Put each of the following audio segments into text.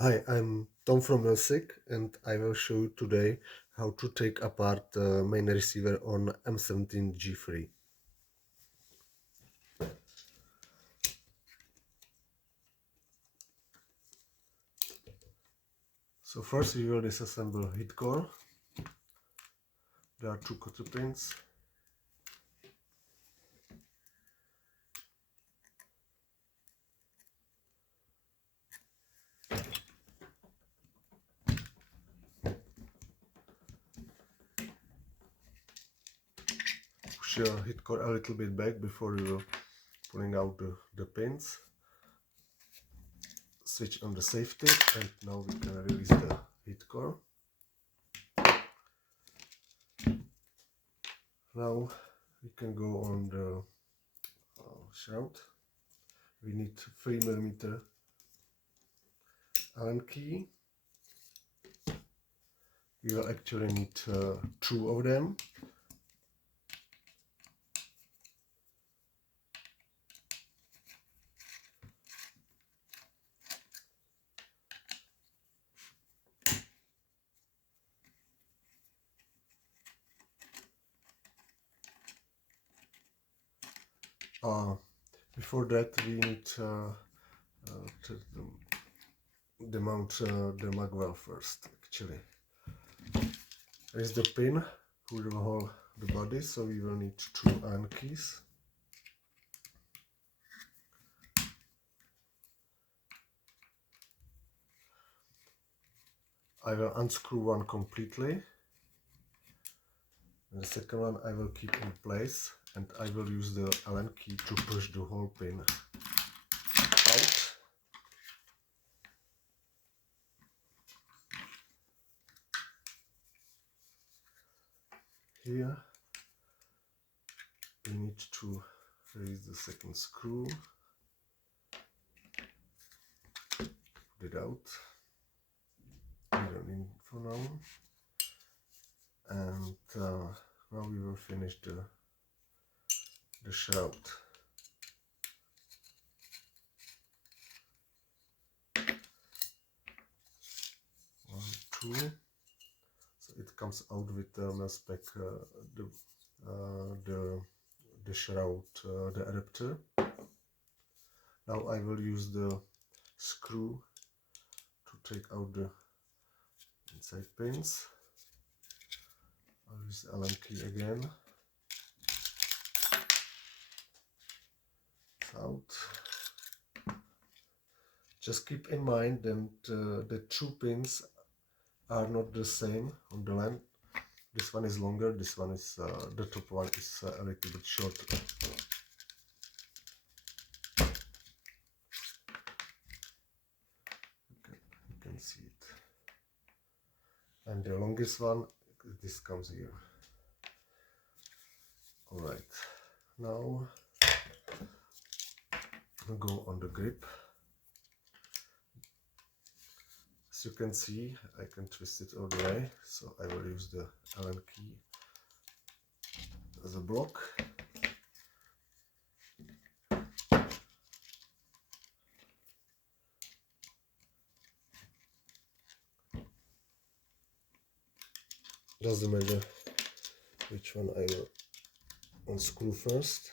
Hi, I'm Tom from Music, and I will show you today how to take apart the main receiver on M17 G3. So first we will disassemble heat core. There are two cotter pins. Push your heat core a little bit back before you will pulling out the pins. Switch on the safety, and now we can release the heat core. Now we can go on the shroud. We need 3mm Allen key. We will actually need two of them. Before that, we need to demount the magwell first. Actually, there is the pin who will hold the body, so we will need two Allen keys. I will unscrew one completely. The second one I will keep in place, and I will use the Allen key to push the whole pin out. Here we need to raise the second screw, put it out. We don't need it for now. And now we will finish the shroud. One, two. So it comes out with the spec, the shroud, the adapter. Now I will use the screw to take out the inside pins. I'll use the Allen key again. It's out. Just keep in mind that the two pins are not the same on the length. This one is longer, this one is, the top one is a little bit shorter. You can see it. And the longest one, this comes here. Alright, now I'll go on the grip. As you can see, I can twist it all the way, so I will use the Allen key as a block. Doesn't matter which one I will unscrew first.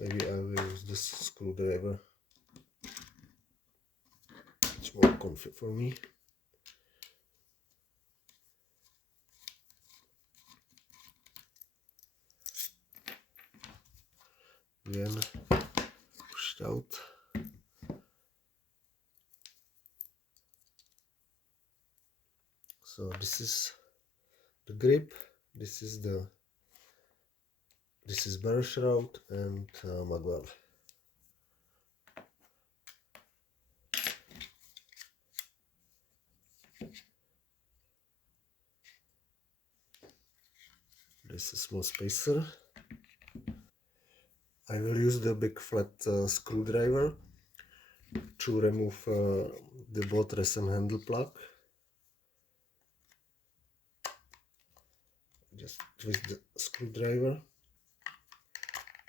Maybe I will use this screwdriver. It's more comfy for me. Again, push it out. So this is the grip, this is barrel shroud and magwell. This is small spacer. I will use the big flat screwdriver to remove the buttress and handle plug. Just twist the screwdriver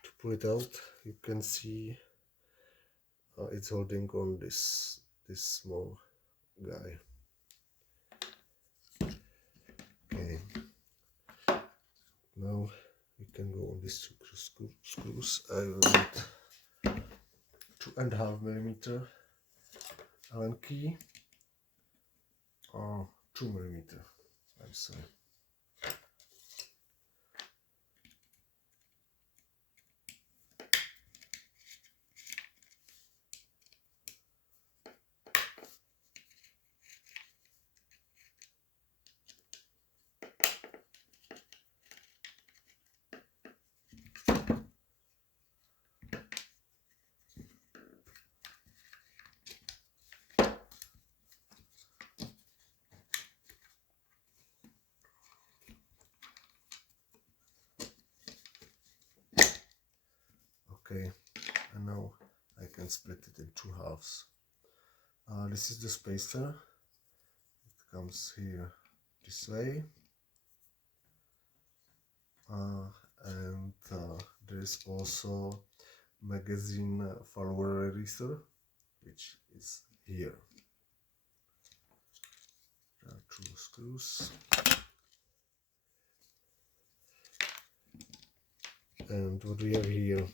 to pull it out. You can see it's holding on this small guy. Okay, now we can go on these two screws. I will need 2.5 mm Allen key, or 2 mm, I'm sorry. Okay, and now I can split it in 2 halves. This is the spacer. It comes here this way, and there is also magazine follower releaser, which is here. There are 2 screws, and what we have here.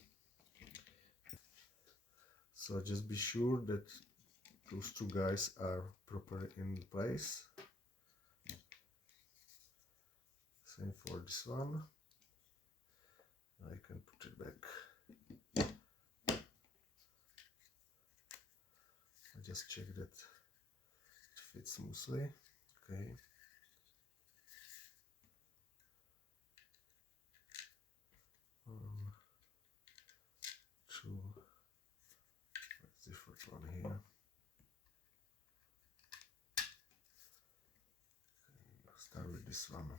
So just be sure that those 2 guys are properly in place. Same for this one. I can put it back. I just check that it fits smoothly. Okay. 1, 2. What's the first one here? Okay, start with this one.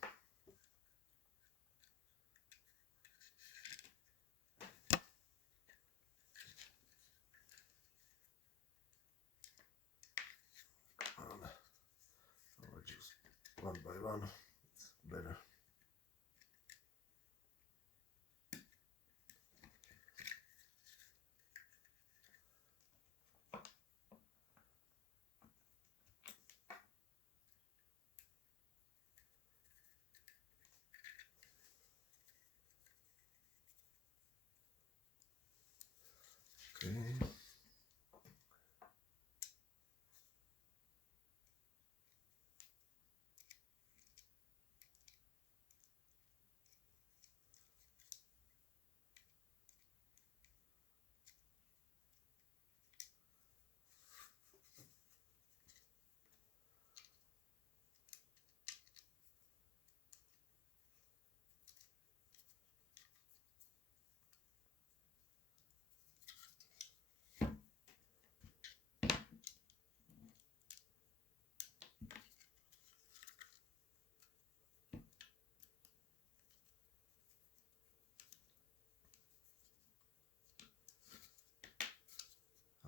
I'll just one by one. It's better. Okay.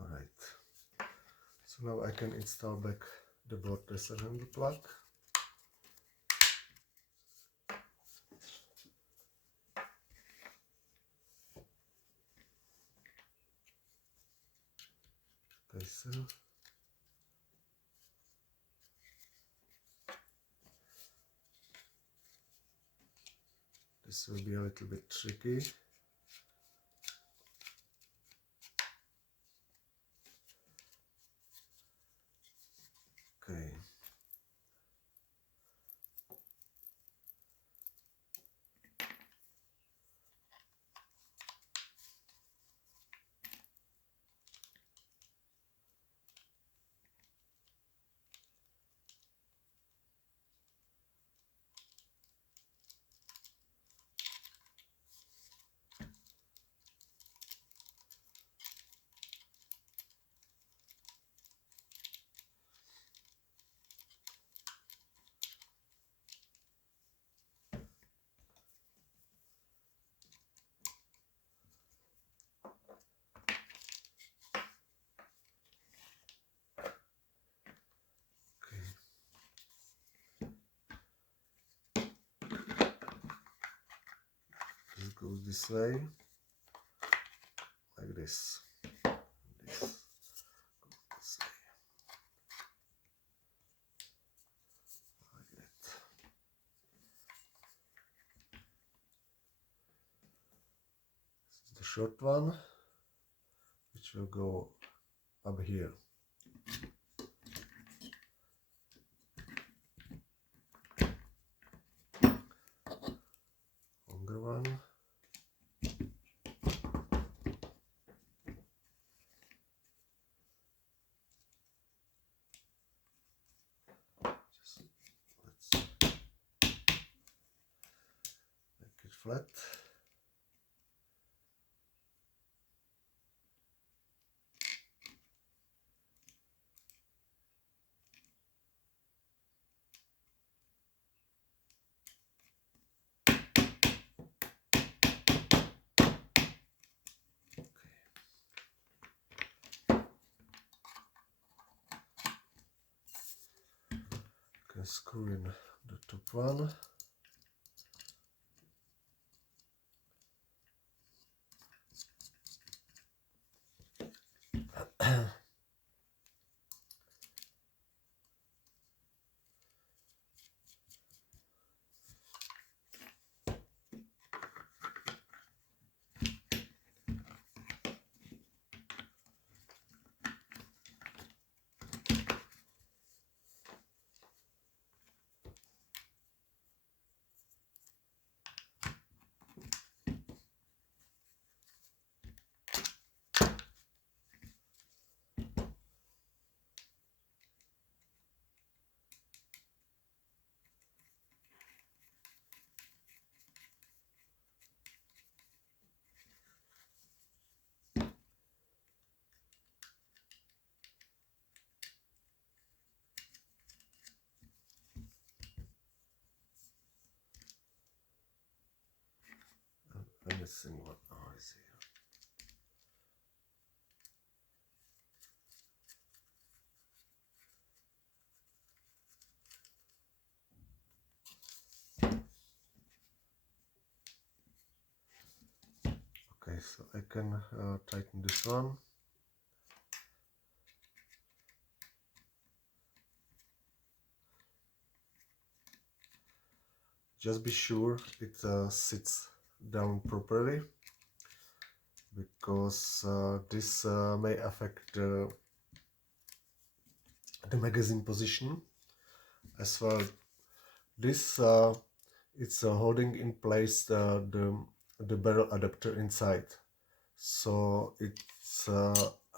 Alright. So now I can install back the board disassembly plug. Spacer. This will be a little bit tricky. Okay. This goes this way, like this. short one, which will go up here. Longer one. Just let's make it flat. Can screw in the top one. And missing one. Oh, I see. Okay, so I can tighten this one. Just be sure it sits down properly, because this may affect the magazine position as well. This it's holding in place the barrel adapter inside, so it's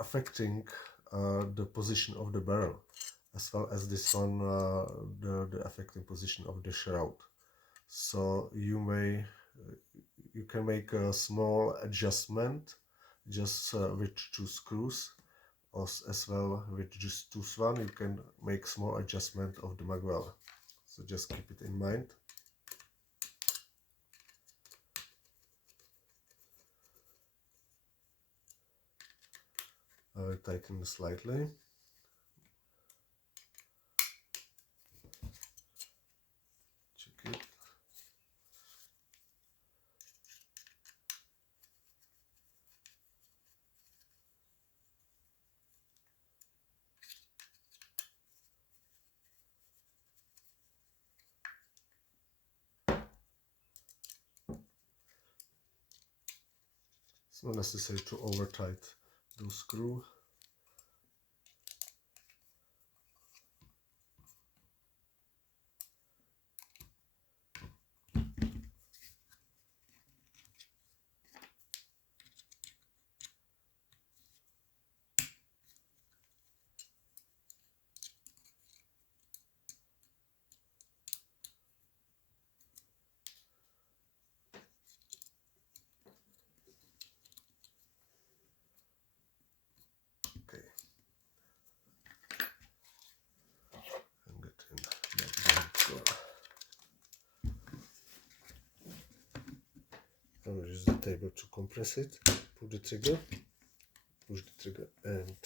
affecting the position of the barrel, as well as this one, the affecting position of the shroud. So you can make a small adjustment just with 2 screws, or as well with just 2 swan you can make small adjustment of the magwell. So just keep it in mind. I will tighten slightly. Check it. It's not necessary to over tight those screws. Okay. And get in back. I will use the table to compress it. Pull the trigger, push the trigger, and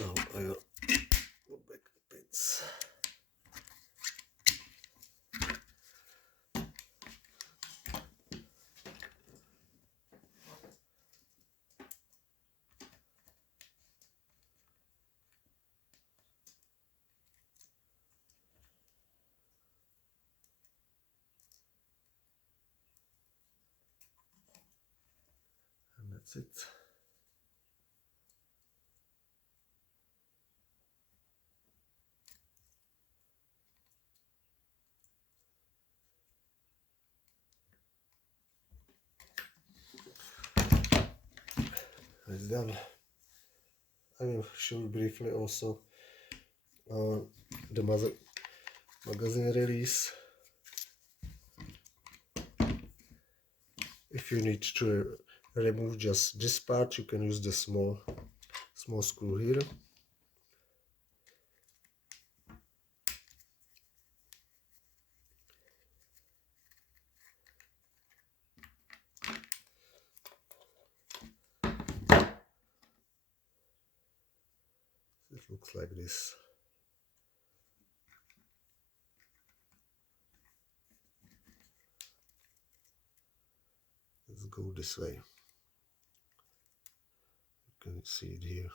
now I will put back the pins. That's it. It's done. I will show you briefly also the magazine release. If you need to remove just this part, you can use the small screw here. It looks like this. Let's go this way. You can see it here.